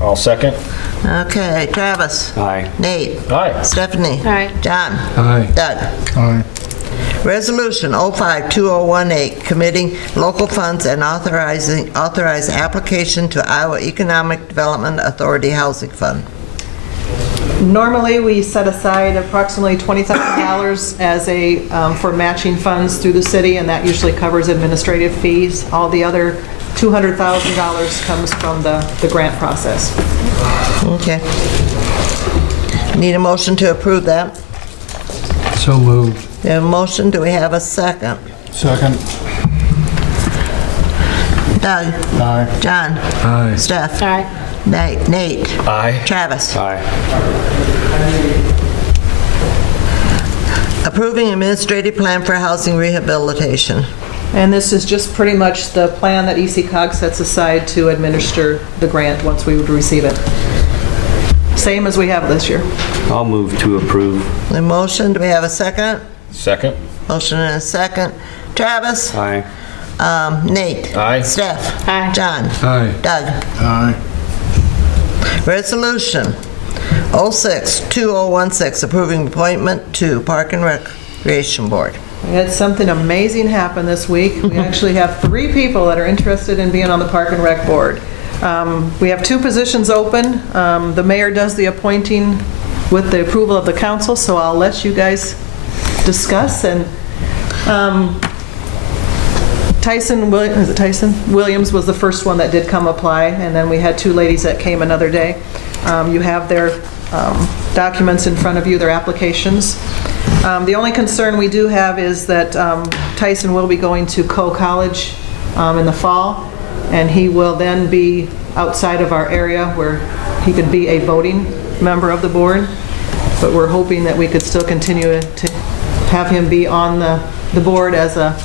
I'll second. Okay, Travis. Aye. Nate. Aye. Stephanie. Aye. John. Aye. Doug. Aye. Resolution 05-2018, committing local funds and authorize application to Iowa Economic Development Authority Housing Fund. Normally, we set aside approximately $20,000 as for matching funds through the city, and that usually covers administrative fees. All the other $200,000 comes from the grant process. Okay. Need a motion to approve that? So moved. We have a motion. Do we have a second? Second. Doug. Aye. John. Aye. Steph. Aye. Nate. Aye. Travis. Aye. Approving administrative plan for housing rehabilitation. And this is just pretty much the plan that ECOG sets aside to administer the grant once we would receive it. Same as we have this year. I'll move to approve. The motion, do we have a second? Second. Motion and a second. Travis? Aye. Nate? Aye. Steph? Aye. John? Aye. Doug? Aye. Resolution 06-2016, approving appointment to Park and Recreation Board. We had something amazing happen this week. We actually have 3 people that are interested in being on the Park and Rec Board. We have 2 positions open. The mayor does the appointing with the approval of the council, so I'll let you guys discuss. And Tyson Williams was the first one that did come apply, and then we had 2 ladies that came another day. You have their documents in front of you, their applications. The only concern we do have is that Tyson will be going to College in the fall, and he will then be outside of our area where he could be a voting member of the board. But we're hoping that we could still continue to have him be on the board as a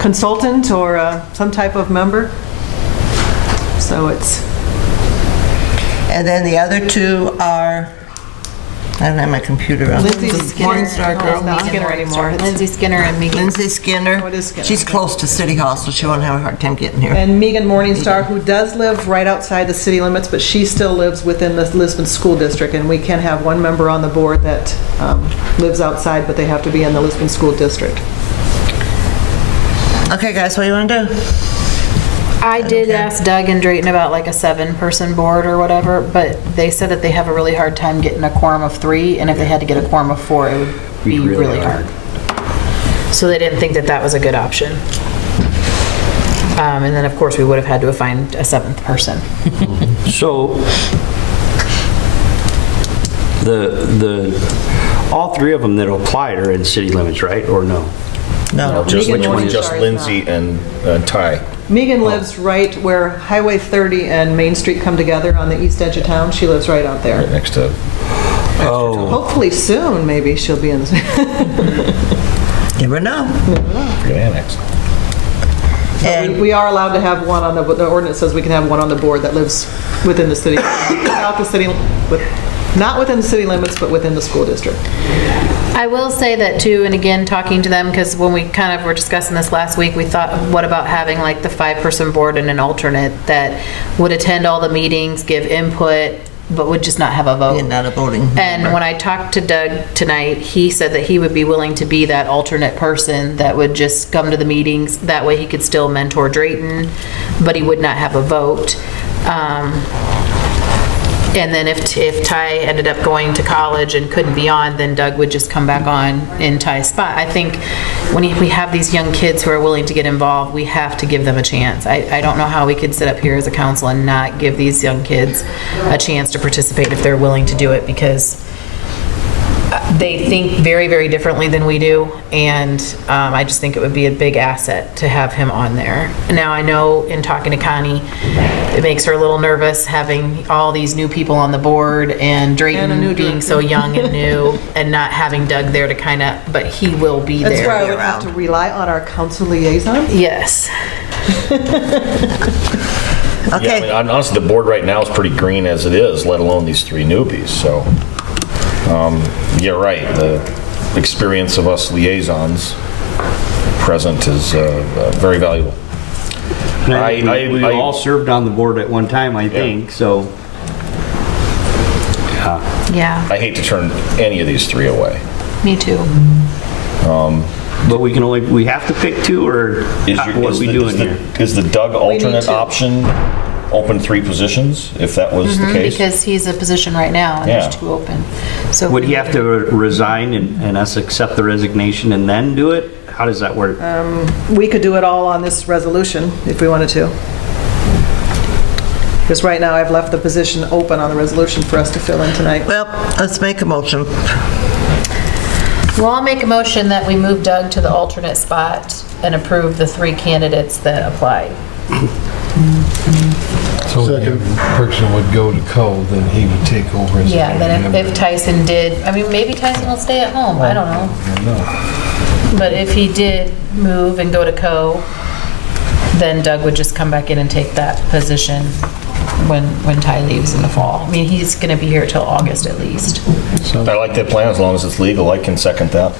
consultant or some type of member. So it's... And then the other 2 are, I don't have my computer on. Lindsay Skinner. Not Skinner anymore. Lindsay Skinner and Megan. Lindsay Skinner. Oh, it is Skinner. She's close to City Hall, so she won't have a hard time getting here. And Megan Morningstar, who does live right outside the city limits, but she still lives within the Lisbon School District, and we can have 1 member on the board that lives outside, but they have to be in the Lisbon School District. Okay, guys, what do you want to do? I did ask Doug and Drayton about like a 7-person board or whatever, but they said that they have a really hard time getting a quorum of 3, and if they had to get a quorum of 4, it would be really hard. So they didn't think that that was a good option. And then, of course, we would have had to find a 7th person. So, all 3 of them that applied are in city limits, right, or no? No. Just Megan Morningstar just is Lindsay and Ty. Megan lives right where Highway 30 and Main Street come together on the east edge of town. She lives right out Right there. next to. Oh. Hopefully soon, maybe she'll be in the... Never know. Good annex. And We are allowed to have 1 on the ordinance says we can have 1 on the board that lives within the city, not within the city limits, but within the school district. I will say that too, and again, talking to them, because when we kind of were discussing this last week, we thought, what about having like the 5-person board and an alternate that would attend all the meetings, give input, but would just not have a vote? You're not a voting And member. when I talked to Doug tonight, he said that he would be willing to be that alternate person that would just come to the meetings. That way he could still mentor Drayton, but he would not have a vote. And then if Ty ended up going to college and couldn't be on, then Doug would just come back on in Ty's spot. I think when we have these young kids who are willing to get involved, we have to give them a chance. I don't know how we could sit up here as a council and not give these young kids a chance to participate if they're willing to do it, because they think very, very differently than we do, and I just think it would be a big asset to have him on there. Now, I know in talking to Connie, it makes her a little nervous having all these new people on the board and Drayton being so young and new and not having Doug there to kind of, but he will be there. That's where I would have to rely on our council liaison. Yes. Okay. Yeah, I mean, honestly, the board right now is pretty green as it is, let alone these 3 newbies, so. You're right, the experience of us liaisons present is very valuable. We all served on the board at one time, I think, so. Yeah, I hate to turn any of these three away. me too. But we have to pick two, or what are we doing here? Is the Doug alternate to. option open 3 positions, if that was the case? Because he's a position right now, and Yeah. there's 2 open. So Would he have to resign and us accept the resignation and then do it? How does that work? We could do it all on this resolution if we wanted to. Because right now I've left the position open on the resolution for us to fill in tonight. Well, let's make a motion. Well, I'll make a motion that we move Doug to the alternate spot and approve the 3 candidates that applied. So if the person would go to Co, then he would take over as. Yeah, then if Tyson did, I mean, maybe Tyson will stay at home, I don't know. But if he did move and go to Co, then Doug would just come back in and take that position when Ty leaves in the fall. I mean, he's going to be here till August at least. I like that plan, as long as it's legal, I can second that.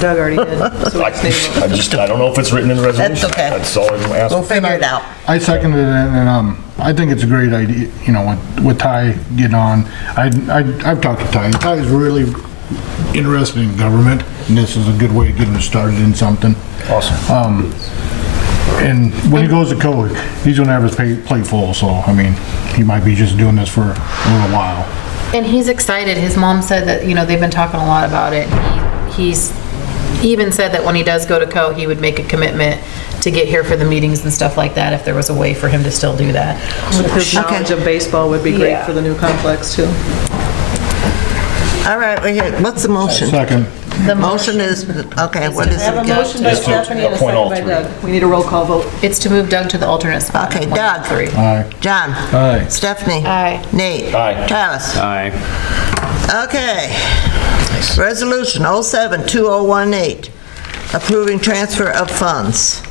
Doug already did. So we just need a vote. I don't know if it's written in the resolution. That's okay. That's all I'm We'll asking. figure it out. I seconded it, and I think it's a great idea, you know, with Ty getting on. I've talked to Ty. Ty is really interested in government, and this is a good way of getting started in something. Awesome. And when he goes to Co, he's gonna have his plate full, so, I mean, he might be just doing this for a little while. And he's excited. His mom said that, you know, they've been talking a lot about it. He even said that when he does go to Co, he would make a commitment to get here for the meetings and stuff like that if there was a way for him to still do that. His knowledge of baseball would be great Yeah. for the new complex, too. All right, what's the motion? Second. The motion is, okay, what is I have it a again? motion by Just to Stephanie and a appoint all second by 3. Doug. We need a roll call vote. It's to move Doug to the alternate spot. Okay, and appoint all Doug. 3. Aye. John? Aye. Stephanie? Aye. Nate? Aye. Travis? Aye. Okay. Resolution 07-2018, approving transfer of funds.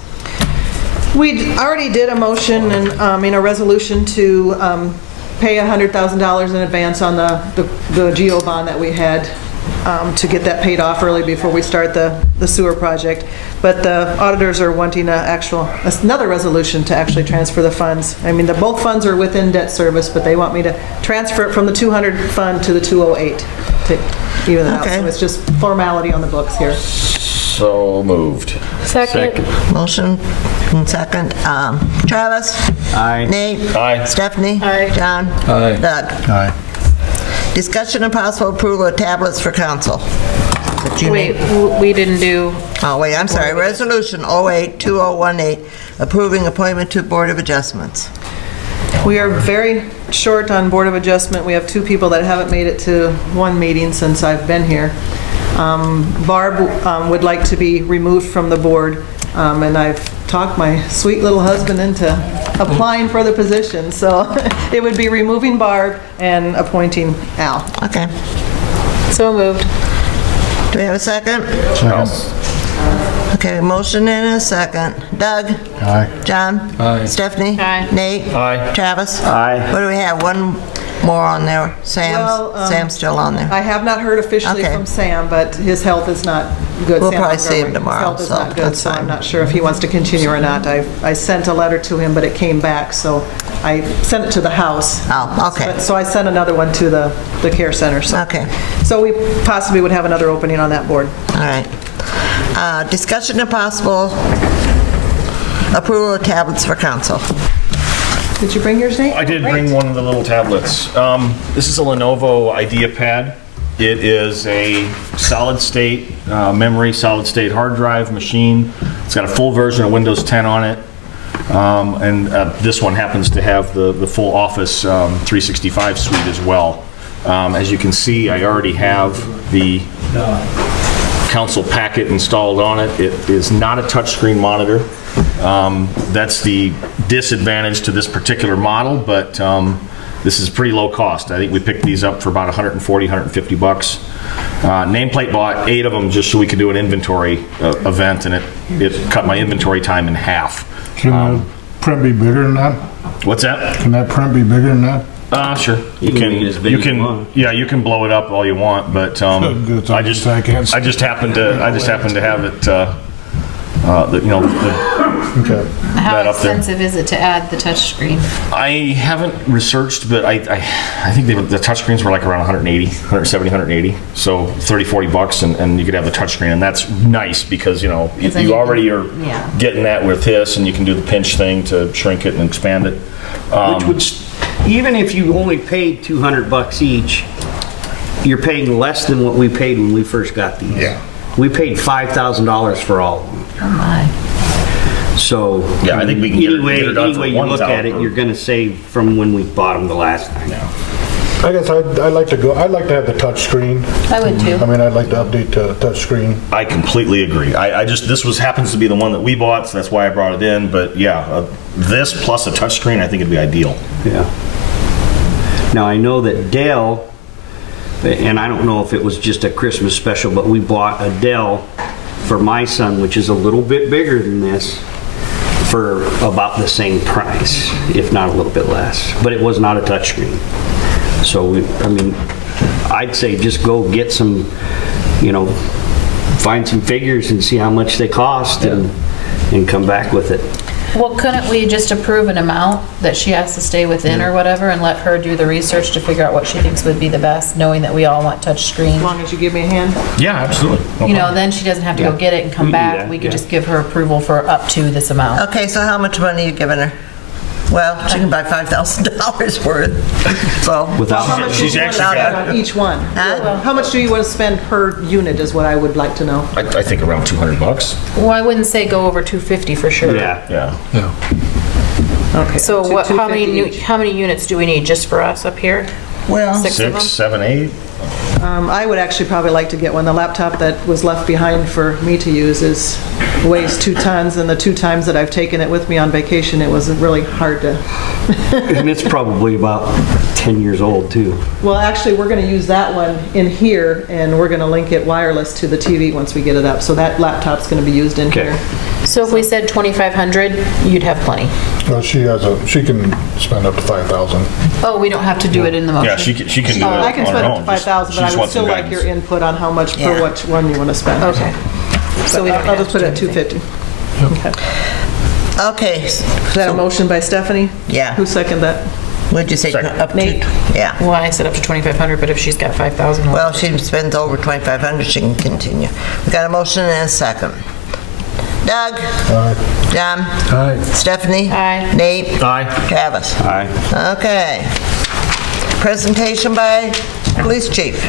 We already did a motion and, in a resolution to pay $100,000 in advance on the GO bond that we had to get that paid off early before we start the sewer project. But the auditors are wanting another resolution to actually transfer the funds. I mean, both funds are within debt service, but they want me to transfer it from the 200 fund to the 208 to even it out. Okay. So it's just formality on the books here. So moved. Second. Motion and second. Travis? Aye. Nate? Aye. Stephanie? Aye. John? Aye. Doug? Aye. Discussion and possible approval of tablets for council. That you Wait, need- we didn't do, Oh, wait, I'm sorry. Resolution 08-2018, approving appointment to Board of Adjustments. We are very short on Board of Adjustment. We have 2 people that haven't made it to 1 meeting since I've been here. Barb would like to be removed from the board, and I've talked my sweet little husband into applying for the position. So it would be removing Barb and appointing Al. Okay. so moved. Do we have a second? Second. Okay, motion and a second. Doug? Aye. John? Aye. Stephanie? Aye. Nate? Aye. Travis? Aye. What do we have? One more on there. Well, Sam's still on there. I have not heard officially Okay. from Sam, but his health is not good. We'll Sam probably see him Montgomery. tomorrow, His health is so not good, that's so I'm fine. not sure if he wants to continue or not. I sent a letter to him, but it came back, so I sent it to the house. Oh, okay. So I sent another one to the care center, so. Okay. So we possibly would have another opening on that board. All right. Discussion and possible approval of tablets for council. Did you bring yours, Nate? I did bring one of the little tablets. This is a Lenovo IdeaPad. It is a solid-state memory, solid-state hard drive machine. It's got a full version of Windows 10 on it. And this one happens to have the full Office 365 suite as well. As you can see, I already have the council packet installed on it. It is not a touchscreen monitor. That's the disadvantage to this particular model, but this is pretty low cost. I think we picked these up for about 140, 150 bucks. Nameplate bought 8 of them just so we could do an inventory event, and it cut my inventory time in half. Can the print be bigger than that? What's that? Can that print be bigger than that? Sure. You can make it as big as you want. Yeah, you can blow it up all you want, but Good, I just I can't see. I just happen to have it Okay. How That up there. expensive is it to add the touchscreen? I haven't researched, but I think the touchscreens were like around 170, 180. So 30, 40 bucks, and you could have the touchscreen, and that's nice because, then you you already can- are yeah. getting that with this, and you can do the pinch thing to shrink it and expand it. Which would, even if you only paid $200 each, you're paying less than what we paid when we first got these. Yeah. We paid $5,000 for all of them. Oh my. So. Yeah, I think we can get it done Any for way you look at it, 1,000. you're gonna save from when we bought them the last time. I guess I'd like to have the touch screen. I would too. I mean, I'd like to update to touch screen. I completely agree. I just, this happens to be the one that we bought, so that's why I brought it in. But yeah, this plus a touchscreen, I think it'd be ideal. Yeah. Now, I know that Dell, and I don't know if it was just a Christmas special, but we bought a Dell for my son, which is a little bit bigger than this, for about the same price, if not a little bit less. But it was not a touchscreen. So, I'd say just go get some, find some figures and see how much they cost and come back with it. Well, couldn't we just approve an amount that she has to stay within or whatever and let her do the research to figure out what she thinks would be the best, knowing that we all want touchscreen? As long as you give me a hand. Yeah, absolutely. Then she doesn't have to go get it and come We do back. that, We could yeah. just give her approval for up to this amount. Okay, so how much money are you giving her? Well, she can buy $5,000 worth, so. How Without, much do She's you want to actually spend got- on each one? Huh? How much do you want to spend per unit is what I would like to know. I think around 200 bucks. Well, I wouldn't say go over 250 for sure. yeah. Yeah. Okay. So what, how many 250 each. how many units do we need just for us up here? Well, 6 of them? 6, 7, 8. I would actually probably like to get one. The laptop that was left behind for me to use weighs 2 tons, and the 2 times that I've taken it with me on vacation, it was really hard to. And it's probably about 10 years old, too. Well, actually, we're going to use that one in here, and we're going to link it wireless to the TV once we get it up. So that laptop's going to be used in Okay. here. So if we said 2,500, you'd have plenty. Well, she can spend up to 5,000. Oh, we don't have to do it in the motion? Yeah, she can do it I can on her spend up own. to 5,000, but I She just would wants some still like your guidance. input on how much per Yeah. which one you want to spend. Okay. So we don't I'll have just to put it do at anything. 250. Okay. okay, Is that a motion by Stephanie? Yeah. Who seconded that? what'd you say? Second. Up to? Nate? Yeah. Well, I said up to 2,500, but if she's got 5,000. Well, she spends over 2,500, she can continue. We got a motion and a second. Doug? John? Aye. Stephanie? Aye. Nate? Aye. Travis? Aye. Okay. Presentation by Police Chief.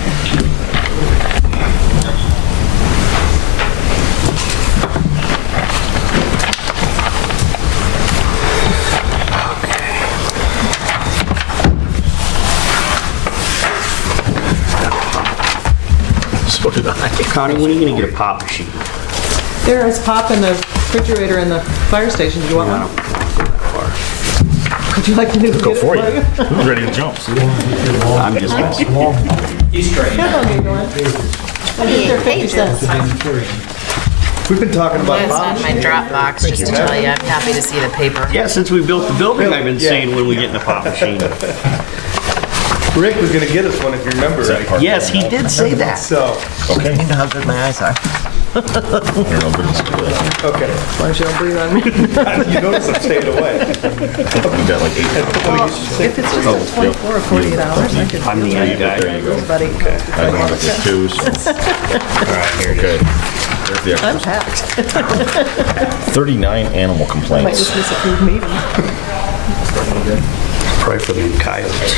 So did I. Connie, when are you going to get a pop machine? There is pop in the refrigerator in the fire station. Do you want one? Would you like me to Go get it for you. you? Who's ready to jump? I'm just messing. Yeah, I'll get going. I think they're 50 cents. We've been talking about It's on my Dropbox, just to tell you, I'm happy to see the paper. Yeah, since we built the building, I've been saying when we get in the pop machine. Rick was gonna get us one if you remember right. Yes, he did say that. So, Okay. You know how good my eyes are. okay. Why don't you don't breathe on me? You notice I'm staying away. We got like 8. If it's just like 24 or 48 hours, I could. I'm the end guy. There you go. Buddy. I don't have to 2, so. Okay. There's the I'm extras. packed. 39 animal Might complaints. just miss a few meetings. Probably for the coyotes.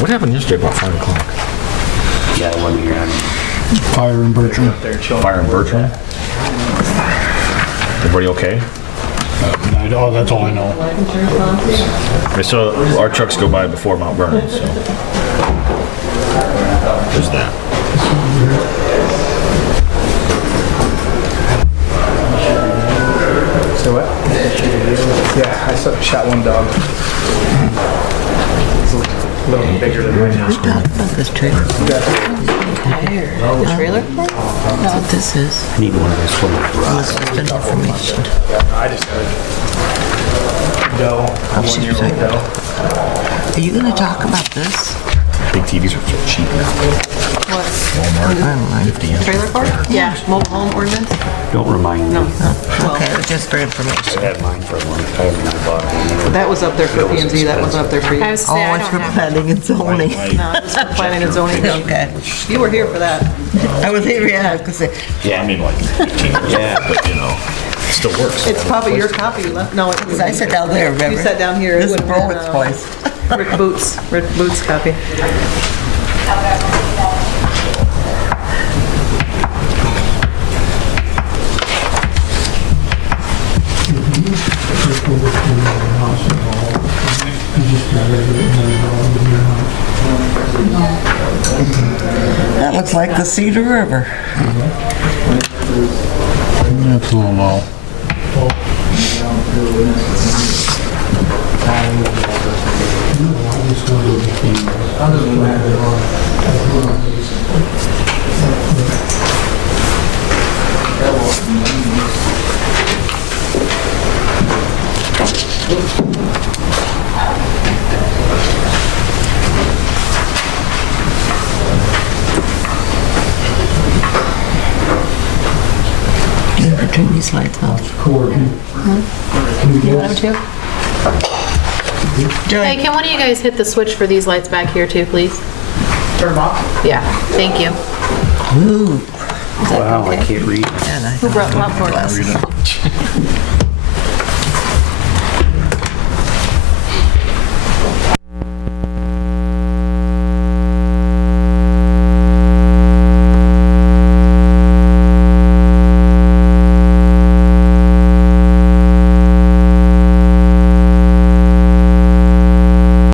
What happened yesterday about 5 o'clock? Yeah, I wasn't here. Fire in Bertram. Fire in Bertram? Everybody okay? Oh, that's all I know. I saw our trucks go by before Mount Vernon, so. There's that. So what? Yeah, I shot one dog. It's a little bit bigger than mine. We talked about this trailer. The trailer? That's what this is. I need one of those swimming Elizabeth's information. I just got a doe, a 1-year-old doe. Are you gonna talk about this? Big TVs are so cheap now. What? Walmart, 50 inch. Trailer park? Yeah. Mobile home ordinance? Don't remind me. No. Okay, it was just for information. I had mine for a long time and I bought one. That was up there for P and Z, that was up there for you. I was Oh, say, I it's don't for have. planning and zoning. No, it was for planning and zoning. Okay. You were here for that. I was here, yeah, I was gonna say, Yeah, I mean, like 15 years Yeah. old, but you know, it still works. It's probably your copy you left. No, it was. I sat down there, remember? You sat down here. It This is would've been, Browitt's place. Rick Boots copy. That looks like the Cedar River. That's a little low. Turn these lights off. Hey, can one of you guys hit the switch for these lights back here too, please? Turn them off? Yeah, thank you. Ooh. Wow, I can't read. And I Who brought popcorn? glasses.